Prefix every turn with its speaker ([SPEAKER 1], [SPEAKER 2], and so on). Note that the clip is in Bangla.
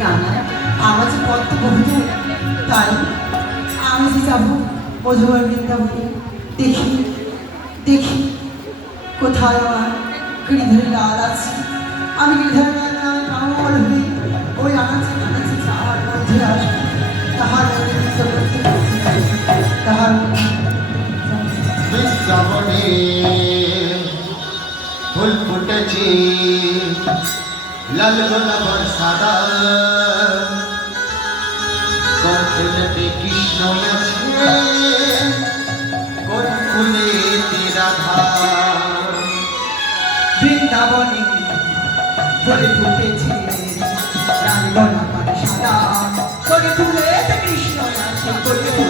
[SPEAKER 1] না না আমার যে কত বহু তাই আমি যে যাব মধুময় বৃন্দাবনে, দেখি দেখি কোথায় আমার গিরিধর লাল আছে। আমি গিরিধর লাল নামে প্রাণমল হই ওই আনাচে আনাচে যাওয়ার মধ্যে আসব তাহার তাহার
[SPEAKER 2] বৃন্দাবনে ফুল ফুটেছে। লাল গোলাপর সাদা। কোন কৃষ্ণ আছে কোন রাধা।
[SPEAKER 1] বৃন্দাবনে ফুলে ফুটেছে লাল গোলাপার সাদা। করে তুলে কৃষ্ণ আছে করে